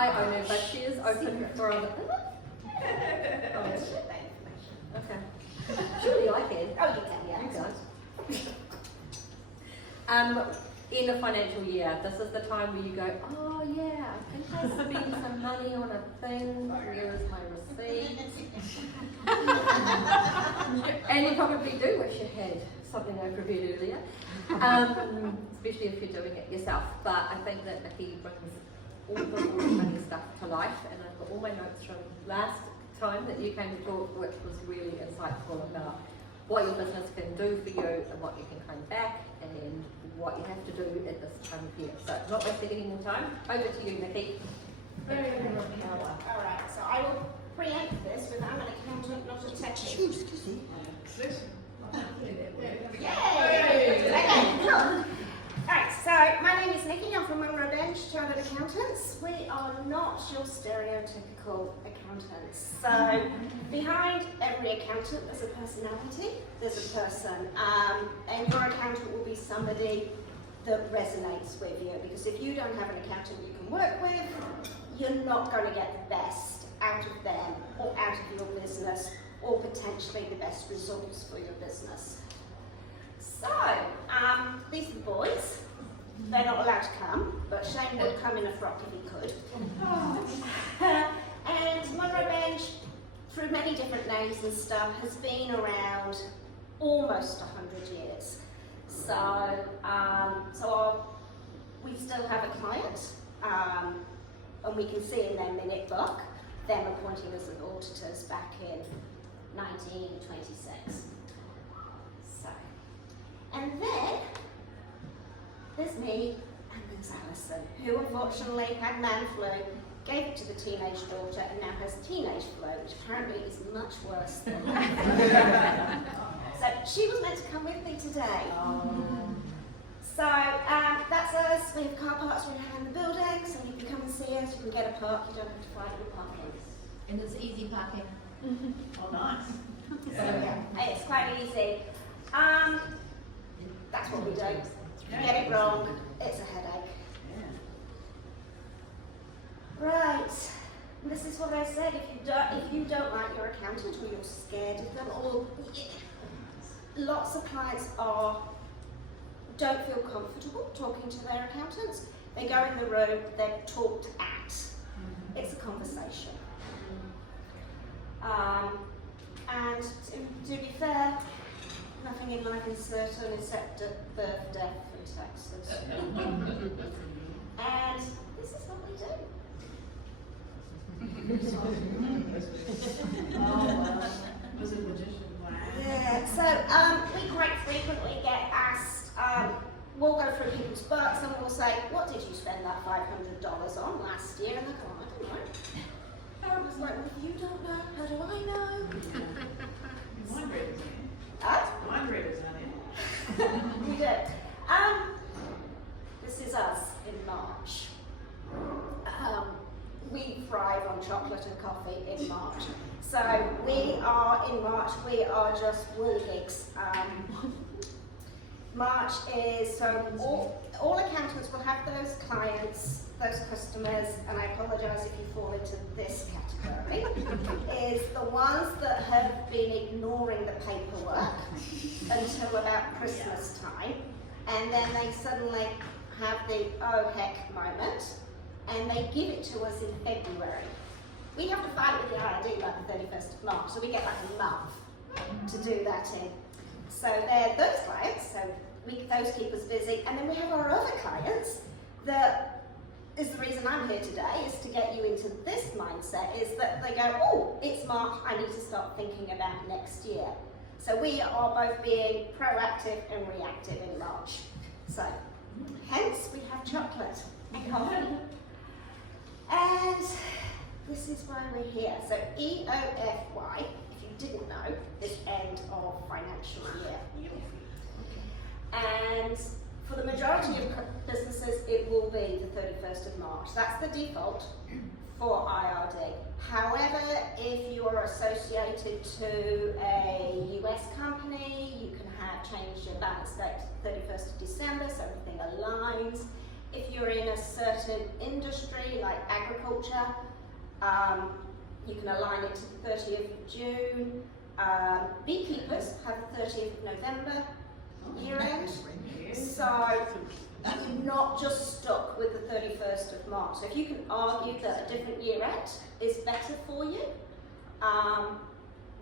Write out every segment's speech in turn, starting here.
I own her, but she is open for other. Okay. Surely I can. Oh, you can, yeah. You guys. In a financial year, this is the time where you go, oh yeah, I think I spent some money on a thing, where is my receipt? And you probably do wish you had something I prepared earlier, especially if you're doing it yourself. But I think that Nicky brings all the money stuff to life, and I've got all my notes from last time that you came to talk, which was really insightful about what your business can do for you and what you can claim back and what you have to do at this time of year. So not wasting any more time, over to you, Nicky. Very good. Alright, so I will preempt this with I'm an accountant, not a techie. Yay! Okay, cool. Alright, so my name is Nicky, I'm from Monroe Bench, Chartered Accountants. We are not your stereotypical accountants. So behind every accountant there's a personality, there's a person, and your accountant will be somebody that resonates with you, because if you don't have an accountant you can work with, you're not going to get the best out of them or out of your business, or potentially the best results for your business. So, these are the boys. They're not allowed to come, but Shane would come in a frock if he could. And Monroe Bench, through many different names and stuff, has been around almost 100 years. So, we still have a client, and we can see in their minute book them appointing us as auditors back in 1926. So, and then there's me and there's Alison, who unfortunately had man flu, gave it to the teenage daughter, and now has teenage flu, which apparently is much worse than So she was meant to come with me today. So that's us. We have car parks around the building, so you can come and see us. You can get a park. You don't have to fight with parking. And it's easy parking. Oh, nice. So yeah, it's quite easy. That's what we do. You get it wrong, it's a headache. Right. This is what I said. If you don't like your accountant, or you're scared of them, or lots of clients don't feel comfortable talking to their accountants. They go in the room, they're talked at. It's a conversation. And to be fair, nothing in life is certain except birth, death, and taxes. And this is what we do. Was it magician? Yeah, so we quite frequently get asked, we'll go through people's books and we'll say, what did you spend that $500 on last year? And they go, I don't know. And I was like, well, if you don't know, how do I know? Mind readers. Huh? Mind readers, aren't We do. This is us in March. We thrive on chocolate and coffee in March. So we are in March, we are just wool gigs. March is, so all accountants will have those clients, those customers, and I apologise if you fall into this category, is the ones that have been ignoring the paperwork until about Christmas time, and then they suddenly have the oh heck moment, and they give it to us in February. We have to file it with the IRD by the 31st of March, so we get like a month to do that in. So they're those clients, so those keep us busy, and then we have our other clients that is the reason I'm here today, is to get you into this mindset, is that they go, oh, it's March, I need to start thinking about next year. So we are both being proactive and reactive in March. So, hence we have chocolate and coffee. And this is why we're here. So EOFY, if you didn't know, is end of financial year. And for the majority of businesses, it will be the 31st of March. That's the default for IRD. However, if you are associated to a US company, you can change your balance date to 31st of December, so everything aligns. If you're in a certain industry like agriculture, you can align it to the 30th of June. Beekeepers have the 30th of November year end. So you're not just stuck with the 31st of March. So if you can argue that a different year end is better for you,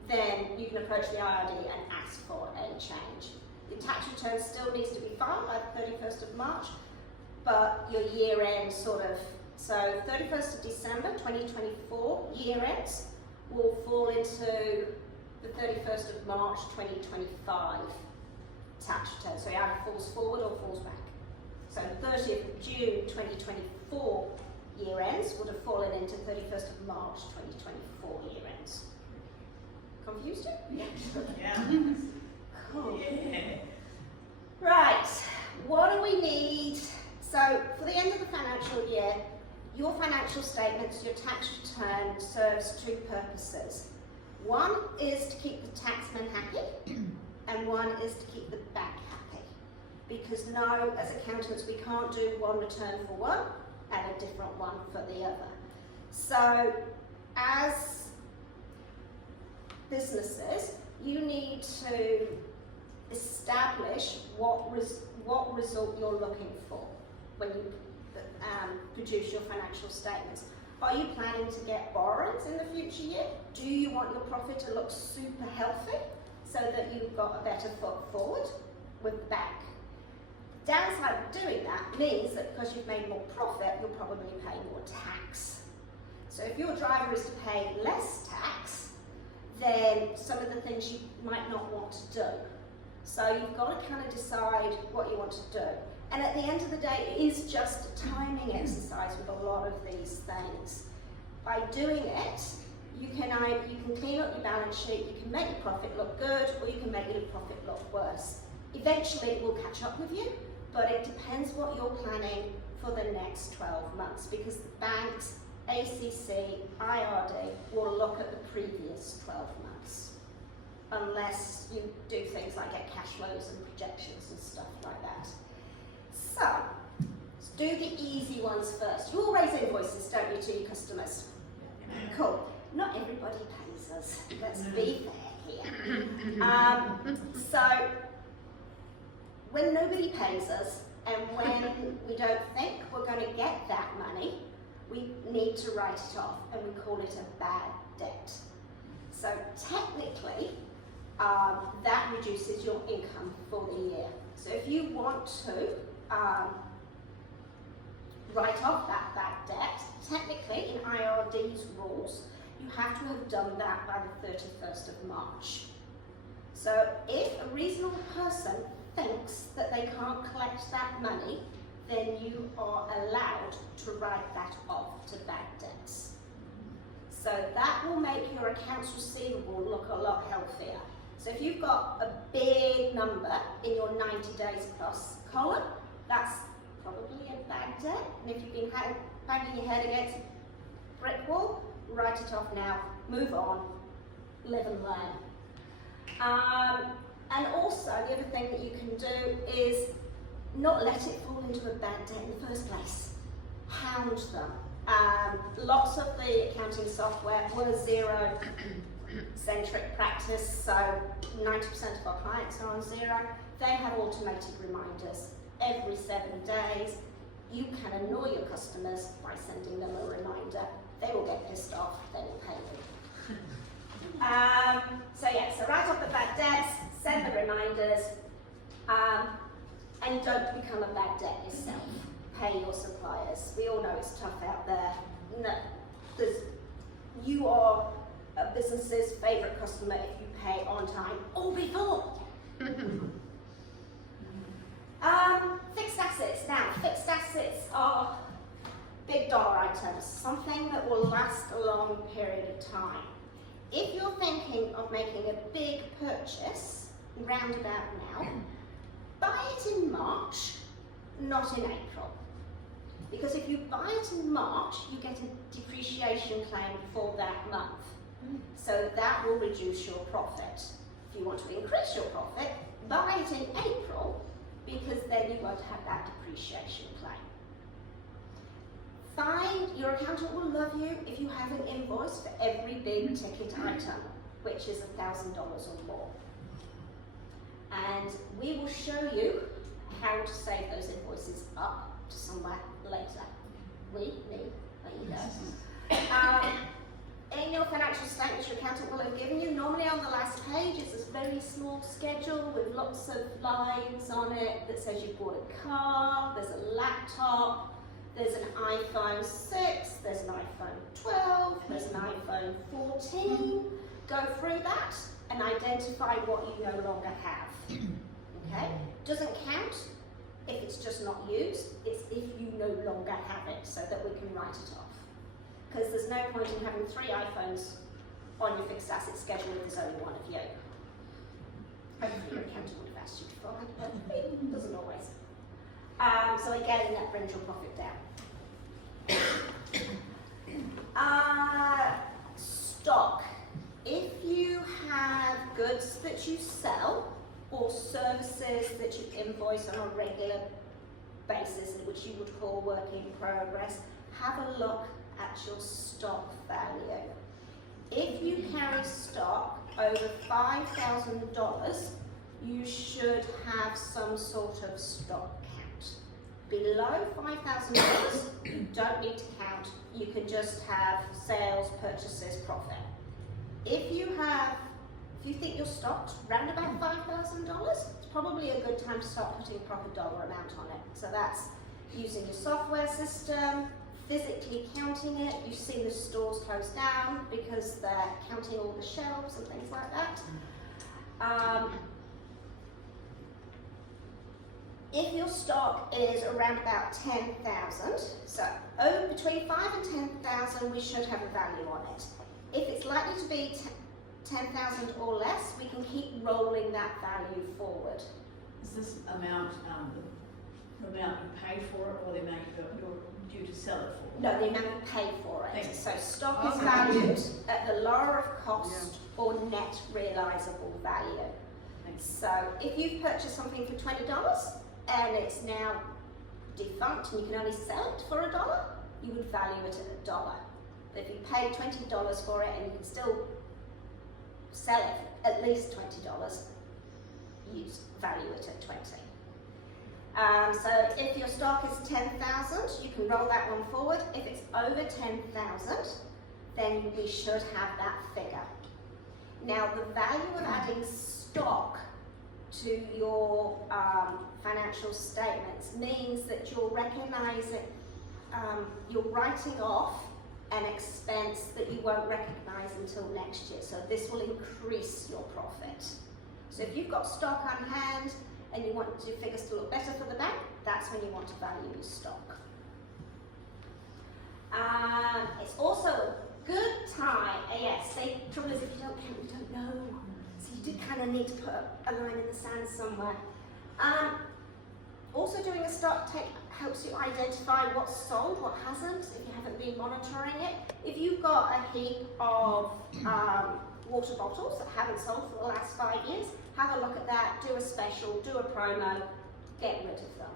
then you can approach the IRD and ask for a change. Your tax return still needs to be filed by the 31st of March, but your year end so 31st of December 2024 year ends will fall into the 31st of March 2025 tax return. So it either falls forward or falls back. So 30th of June 2024 year ends would have fallen into 31st of March 2024 year ends. Confused you? Yeah. Cool. Yeah. Right, what do we need? So for the end of the financial year, your financial statements, your tax return serves two purposes. One is to keep the taxman happy, and one is to keep the bank happy. Because no, as accountants, we can't do one return for one and a different one for the other. So as businesses, you need to establish what result you're looking for when you produce your financial statements. Are you planning to get borrowings in the future year? Do you want your profit to look super healthy so that you've got a better foot forward with the bank? The downside of doing that means that because you've made more profit, you'll probably pay more tax. So if your driver is to pay less tax, then some of the things you might not want to do. So you've got to kind of decide what you want to do. And at the end of the day, it is just a timing exercise with a lot of these things. By doing it, you can clean up your balance sheet, you can make your profit look good, or you can make your profit look worse. Eventually it will catch up with you, but it depends what you're planning for the next 12 months, because the banks, ACC, IRD will look at the previous 12 months, unless you do things like get cash flows and projections and stuff like that. So, let's do the easy ones first. You all raise invoices, don't you, to your customers? Cool. Not everybody pays us. Let's be fair here. So, when nobody pays us, and when we don't think we're going to get that money, we need to write it off, and we call it a bad debt. So technically, that reduces your income for the year. So if you want to write off that bad debt, technically in IRD's rules, you have to have done that by the 31st of March. So if a reasonable person thinks that they can't collect that money, then you are allowed to write that off to bad debts. So that will make your accounts receivable look a lot healthier. So if you've got a big number in your 90 days plus column, that's probably a bad debt. And if you've been banging your head against a brick wall, write it off now, move on, live and learn. And also the other thing that you can do is not let it fall into a bad debt in the first place. Hound them. Lots of the accounting software was zero-centric practice, so 90% of our clients are on zero. They have automated reminders every 7 days. You can annoy your customers by sending them a reminder. They will get pissed off, they will pay you. So write off the bad debts, send the reminders, and don't become a bad debt yourself. Pay your suppliers. We all know it's tough out there. No, you are a business's favourite customer if you pay on time or before. Fixed assets. Now, fixed assets are big dollar items, something that will last a long period of time. If you're thinking of making a big purchase, round about now, buy it in March, not in April. Because if you buy it in March, you get a depreciation claim for that month. So that will reduce your profit. If you want to increase your profit, buy it in April, because then you won't have that depreciation claim. Fine, your accountant will love you if you have an invoice for every big ticket item, which is $1,000 or more. And we will show you how to save those invoices up to somewhere later. Me, let you know. In your financial statements, your accountant will have given you, normally on the last page, is this very small schedule with lots of lines on it that says you bought a car, there's a laptop, there's an iPhone 6, there's an iPhone 12, there's an iPhone 14. Go through that and identify what you no longer have. Okay? Doesn't count if it's just not used, it's if you no longer have it, so that we can write it off. Because there's no point in having 3 iPhones on your fixed asset schedule if there's only one of you. Hopefully your accountant would have asked you beforehand, but it doesn't always. So again, that brings your profit down. Stock. If you have goods that you sell or services that you invoice on a regular basis, which you would call work in progress, have a look at your stock value. If you carry stock over $5,000, you should have some sort of stock count. Below $5,000, you don't need to count. You can just have sales, purchases, profit. If you think you're stocked round about $5,000, it's probably a good time to start putting a proper dollar amount on it. So that's using your software system, physically counting it. You've seen the stores close down because they're counting all the shelves and things like that. If your stock is around about 10,000, so between 5 and 10,000, we should have a value on it. If it's likely to be 10,000 or less, we can keep rolling that value forward. Is this amount the amount you pay for it, or the amount you're due to sell it for? No, the amount you pay for it. Thanks. So stock is valued at the lower of cost or net realisable value. Thanks. So if you've purchased something for $20 and it's now defunct and you can only sell it for $1, you would value it at $1. But if you paid $20 for it and you can still sell it at least $20, you value it at 20. So if your stock is 10,000, you can roll that one forward. If it's over 10,000, then we should have that figure. Now, the value of adding stock to your financial statements means that you're recognizing, you're writing off an expense that you won't recognize until next year. So this will increase your profit. So if you've got stock on hand and you want your figures to look better for the bank, that's when you want to value your stock. It's also a good time, yes, the trouble is if you don't count, you don't know. So you do kind of need to put a line in the sand somewhere. Also doing a stock take helps you identify what's sold, what hasn't, if you haven't been monitoring it. If you've got a heap of water bottles that haven't sold for the last 5 years, have a look at that, do a special, do a promo, get rid of them.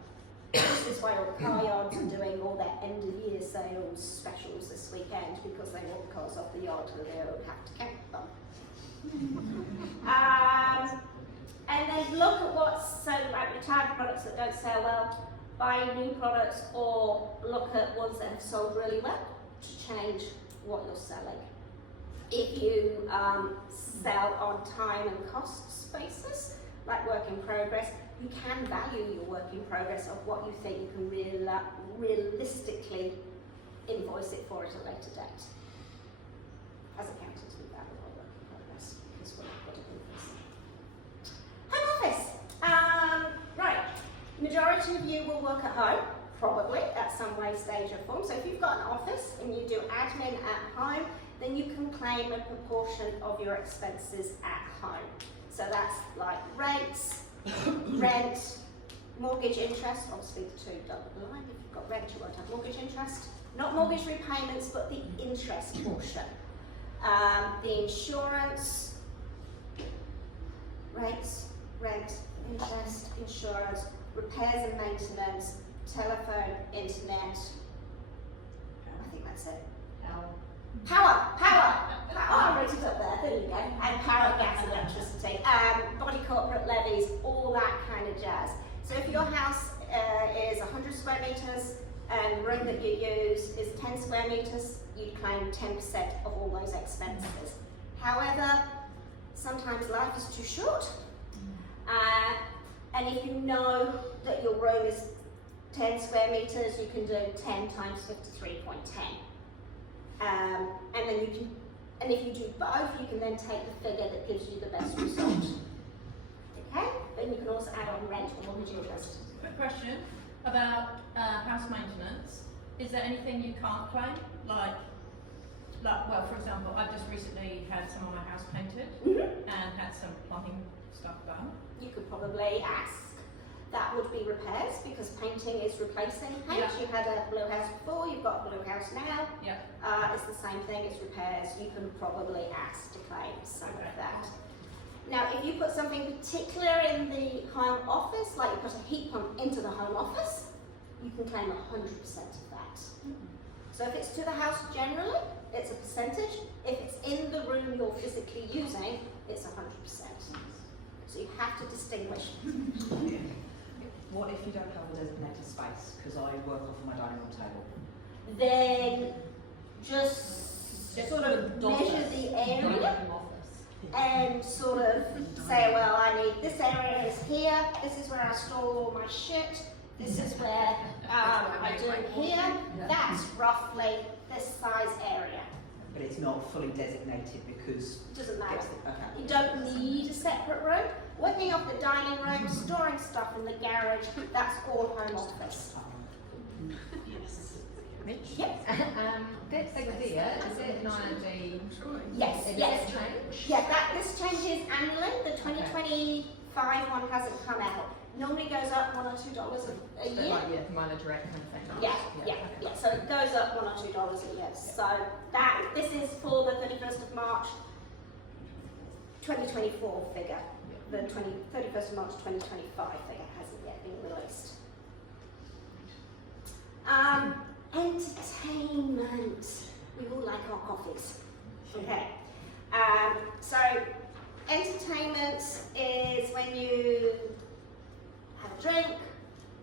This is why all the car yards are doing all their end of year sales specials this weekend, because they want the cars off the yard so they don't have to count them. And then look at what's, so like retired products that don't sell well, buy new products, or look at ones that have sold really well to change what you're selling. If you sell on time and costs basis, like work in progress, you can value your work in progress of what you think you can realistically invoice it for at a later date. As accountants, we value our work in progress because we're not good at invoicing. Home office. Right. Majority of you will work at home, probably, at some way, stage or form. So if you've got an office and you do admin at home, then you can claim a proportion of your expenses at home. So that's like rates, rent, mortgage interest, obviously the two double the line. If you've got rent, you won't have mortgage interest. Not mortgage repayments, but the interest portion. The insurance, rates, rent, interest, insurance, repairs and maintenance, telephone, internet, That's it. Power. Power. Oh, I wrote it up there. There you go. And power, gas, electricity. Body corporate levies, all that kind of jazz. So if your house is 100 square metres and the room that you use is 10 square metres, you'd claim 10% of all those expenses. However, sometimes life is too short, and if you know that your room is 10 square metres, you can do 10 times 53.10. And then you can, and if you do both, you can then take the figure that gives you the best result. Okay? Then you can also add on rent or mortgage interest. Quick question about house maintenance. Is there anything you can't claim? Like, well, for example, I've just recently had some of my house painted and had some plumbing stuff done. You could probably ask. That would be repairs, because painting is replacing paint. Yeah. You had a blue house before, you've got a blue house now. Yeah. It's the same thing, it's repairs. You can probably ask to claim some Okay. of that. Now, if you put something particular in the home office, like you put a heat pump into the home office, you can claim 100% of that. So if it's to the house generally, it's a percentage. If it's in the room you're physically using, it's 100%. So you have to distinguish. What if you don't have a designated space? Because I work off of my dining room table. Then just sort of measure the area and sort of say, well, I need this area is here, this is where I store all my shit, this is where I do it here, that's roughly this size area. But it's not fully designated because Doesn't matter. okay. You don't need a separate room. Working off the dining room, storing stuff in the garage, that's all home office. Mitch? Yes. This figure here, is it 90? Yes, Does yes. it change? Yeah, this changes annually. The 2025 one hasn't come out. Normally goes up $1 or $2 a So year. like, yeah, minor direct kind of thing. Yeah. So it goes up $1 or $2 a year. So this is for the 31st of March 2024 figure. The 31st of March 2025 figure hasn't yet been released. Entertainment. We all like our coffees. Okay. So entertainment is when you have a drink,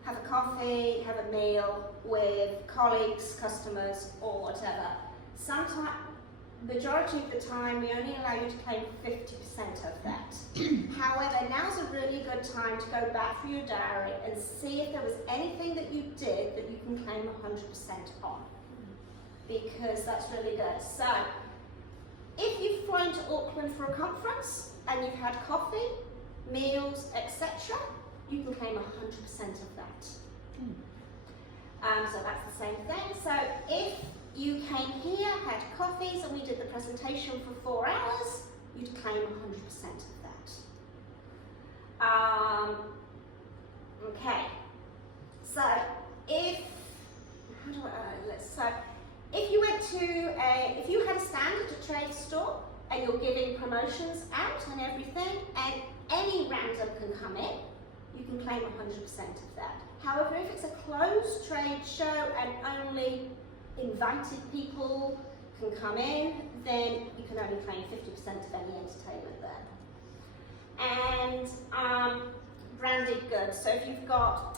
have a coffee, have a meal with colleagues, customers, or whatever. Sometimes, majority of the time, we only allow you to claim 50% of that. However, now's a really good time to go back through your diary and see if there was anything that you did that you can claim 100% on. Because that's really good. So, if you've flown to Auckland for a conference and you've had coffee, meals, etc., you can claim 100% of that. So that's the same thing. So if you came here, had coffees, and we did the presentation for 4 hours, you'd claim 100% of that. Okay. So if if you went to if you had a stand at a trade store and you're giving promotions out and everything, and any random can come in, you can claim 100% of that. However, if it's a closed trade show and only invited people can come in, then you can only claim 50% of any entertainment there. And branded goods. So if you've got,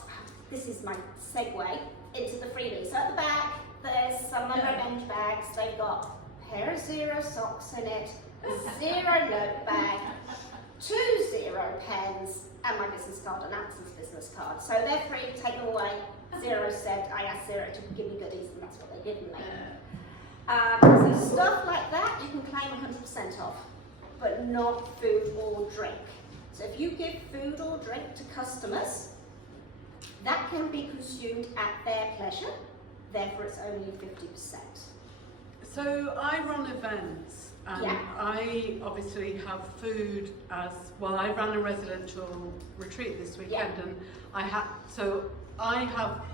this is my segue into the freebies. So at the back, there's some revenge bags. They've got a pair of Zero socks in it, a Zero note bag, 2 Zero pens, and my business card, and Alex's business card. So they're free, take them away. Zero said, I asked Zero to give me goodies, and that's what they did me. So stuff like that, you can claim 100% of, but not food or drink. So if you give food or drink to customers, that can be consumed at their pleasure, therefore it's only 50%. So I run events, and Yeah. I obviously have food as well. I ran a residential retreat this weekend, and I have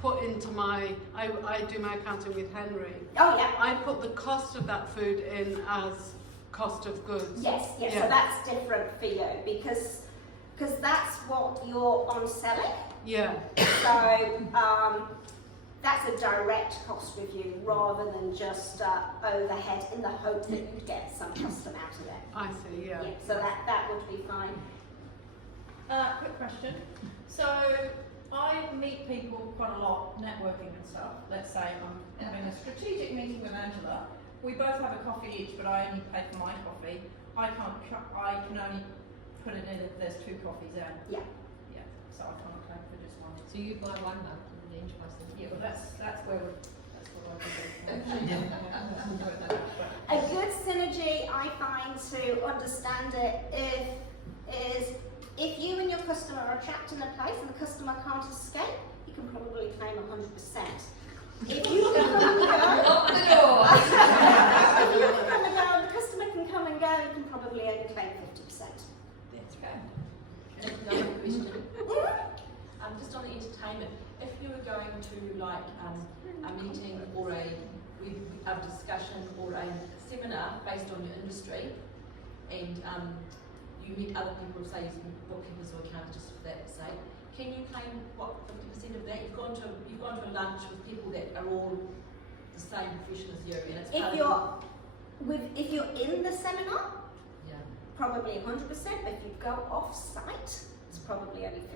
put into my, I do my accounting with Henry. Oh yeah. I put the cost of that food in as cost of goods. Yes, Yeah. so that's different for you because that's what you're on selling. Yeah. So that's a direct cost review rather than just overhead in the hope that you'd get some custom out of it. I see, yeah. So that would be fine. Quick question. So I meet people quite a lot, networking and stuff. Let's say I'm having a strategic meeting with Angela. We both have a coffee each, but I only pay for my coffee. I can only put it in if there's 2 coffees in. Yeah. Yeah. So I can't claim for just one. So you buy one mug and then each buys them. Yeah, well that's what I do. A good synergy I find to understand it is if you and your customer are trapped in a place and the customer can't escape, you can probably claim 100%. If you can come and go, Lock the door. if you can come and go, and the customer can come and go, you can probably only claim 50%. That's right. Another question. Just on the entertainment, if you were going to like a meeting or a discussion or a seminar based on your industry, and you meet other people, say using bookkeepers or accountants just for that sake, can you claim what 50% of that? You've gone to a lunch with people that are all the same profession as you, and it's If you're in the seminar, yeah. probably 100%, but if you go off site, it's probably only 50%.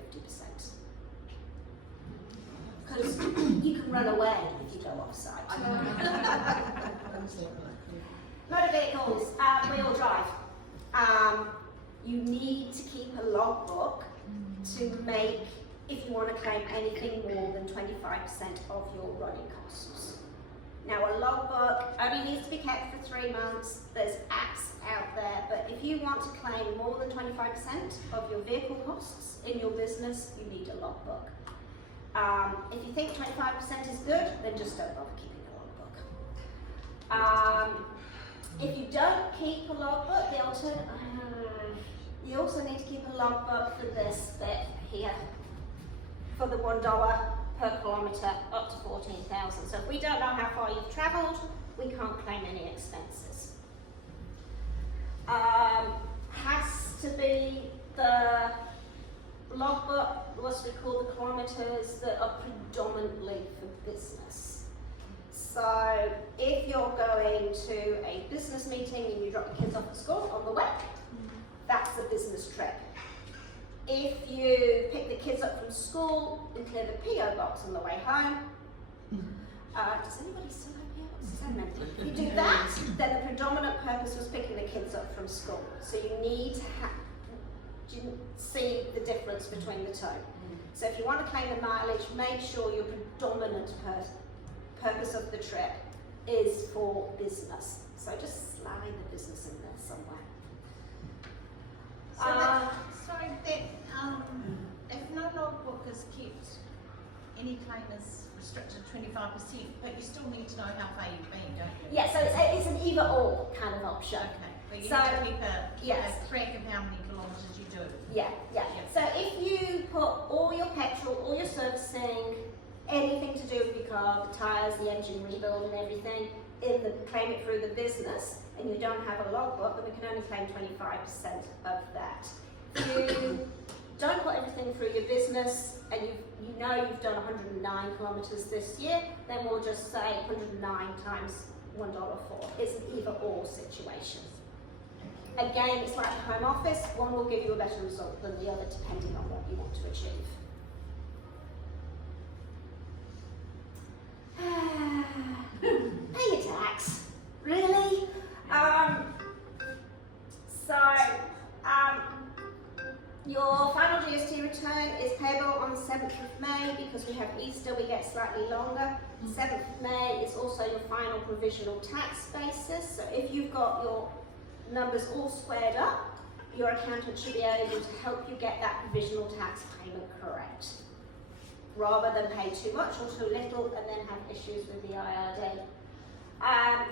Because you can run away if you go off site. Motor vehicles, wheel drive. You need to keep a logbook to make, if you want to claim anything more than 25% of your running costs. Now a logbook only needs to be kept for 3 months. There's apps out there, but if you want to claim more than 25% of your vehicle costs in your business, you need a logbook. If you think 25% is good, then just don't bother keeping a logbook. If you don't keep a logbook, you also need to keep a logbook for this bit here, for the $1 per kilometre up to 14,000. So if we don't know how far you've travelled, we can't claim any expenses. Has to be the logbook, what we call the kilometres that are predominantly for business. So if you're going to a business meeting and you drop the kids off at school on the way, that's a business trip. If you pick the kids up from school and clear the PO box on the way home, does anybody still have PO boxes? If you do that, then the predominant purpose was picking the kids up from school. So you need to see the difference between the two. So if you want to claim the mileage, make sure your predominant purpose of the trip is for business. So just slide the business in there somewhere. If no logbook is kept, any claim is restricted to 25%, but you still need to know how far you've been, don't you? Yeah, so it's an either-or kind of option. Okay, but you So, need to keep a yes. track of how many kilometres you do. Yeah. So if you put all your petrol, all your servicing, anything to do with your car, the tyres, the engine rebuild and everything, claim it through the business, and you don't have a logbook, then we can only claim 25% of that. If you don't put everything through your business, and you know you've done 109 kilometres this year, then we'll just say 109 times $1.04. It's an either-or situation. Again, it's like the Home Office, one will give you a better result than the other depending on what you want to achieve. Pay your tax, really? Your final GST return is payable on the 7th of May because we have Easter, we get slightly longer. 7th of May is also your final provisional tax basis. So if you've got your numbers all squared up, your accountant should be able to help you get that provisional tax payment correct, rather than pay too much or too little and then have issues with the IRD.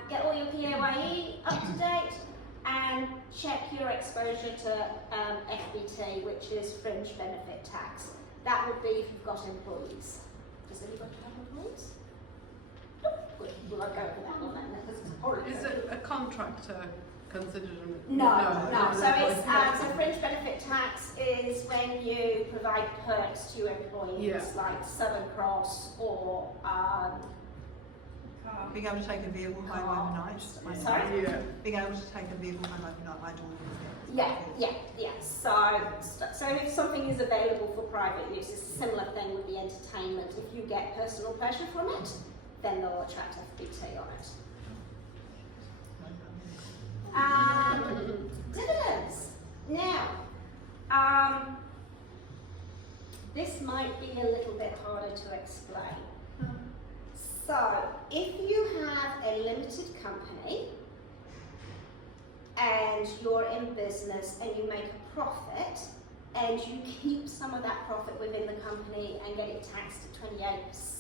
Get all your PAYE up to date and check your exposure to FBT, which is fringe benefit tax. That would be if you've got employees. Does anybody have employees? Nope. We'll go over that one then, because it's horrible. Is it a contractor considered? No. So it's so fringe benefit tax is when you provide perks to your employees, like Southern Cross or being able to take a vehicle home overnight. Sorry? Yeah. Being able to take a vehicle home overnight, my daughter was Yeah. So if something is available for private use, it's a similar thing with the entertainment. If you get personal pleasure from it, then they'll attract FBT on it. Dividends. Now, this might be a little bit harder to explain. So, if you have a limited company and you're in business and you make a profit and you keep some of that profit within the company and get it taxed at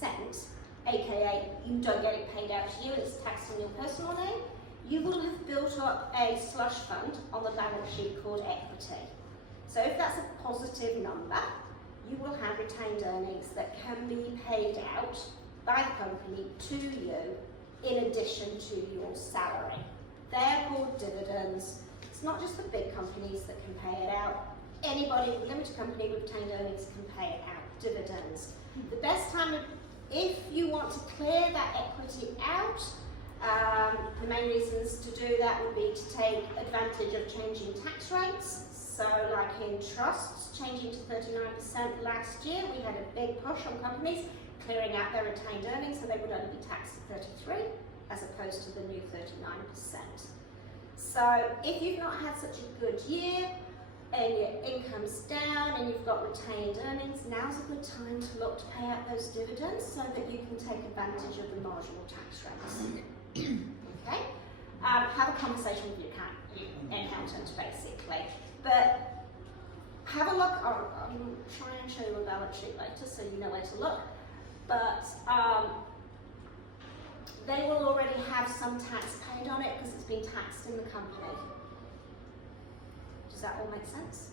28%, aka you don't get it paid out to you, it's taxed in your personal name, you will have built up a slush fund on the balance sheet called equity. So if that's a positive number, you will have retained earnings that can be paid out by the company to you in addition to your salary. They're called dividends. It's not just the big companies that can pay it out. Anybody with a limited company with retained earnings can pay it out, dividends. The best time, if you want to clear that equity out, the main reasons to do that would be to take advantage of changing tax rates. So like in trusts, changing to 39% last year, we had a big push on companies clearing out their retained earnings so they would only be taxed at 33 as opposed to the new 39%. So if you've not had such a good year and your income's down and you've got retained earnings, now's a good time to look to pay out those dividends so that you can take advantage of the marginal tax rates. Okay? Have a conversation with your accountant basically. But have a look, I'll try and show you a balance sheet later so you know where to look. But they will already have some tax paid on it because it's been taxed in the company. Does that all make sense?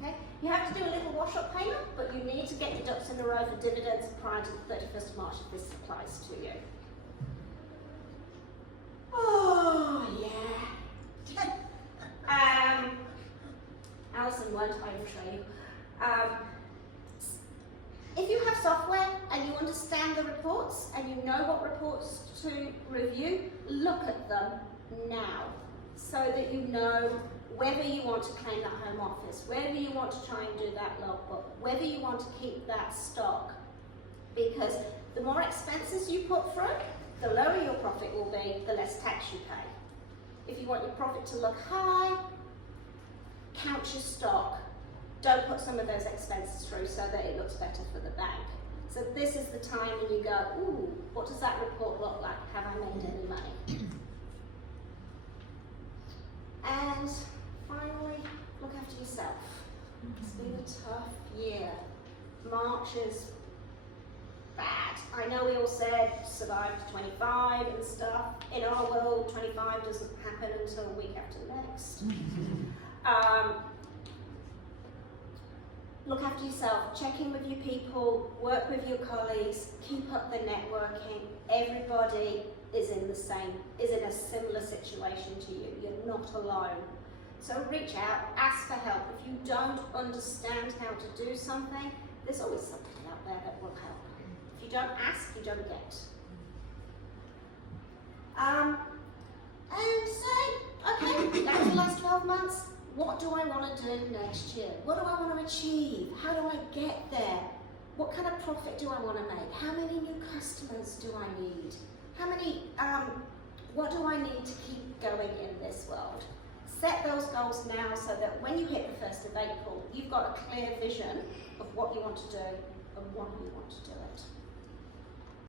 Okay? You have to do a little wash-up payment, but you need to get your ducks in a row for dividends prior to the 31st of March if this applies to you. Oh, yeah. Alison won't, I will show you. If you have software and you understand the reports and you know what reports to review, look at them now so that you know whether you want to claim that home office, whether you want to try and do that logbook, whether you want to keep that stock. Because the more expenses you put through, the lower your profit will be, the less tax you pay. If you want your profit to look high, count your stock. Don't put some of those expenses through so that it looks better for the bank. So this is the time when you go, ooh, what does that report look like? Have I made any money? And finally, look after yourself. It's been a tough year. March is bad. I know we all said survive to 25 and stuff. In our world, 25 doesn't happen until the week after next. Look after yourself, check in with your people, work with your colleagues, keep up the networking. Everybody is in a similar situation to you. You're not alone. So reach out, ask for help. If you don't understand how to do something, there's always something out there that will help. If you don't ask, you don't get. And say, okay, that's the last 12 months. What do I want to do next year? What do I want to achieve? How do I get there? What kind of profit do I want to make? How many new customers do I need? What do I need to keep going in this world? Set those goals now so that when you hit the 1st of April, you've got a clear vision of what you want to do and why you want to do it.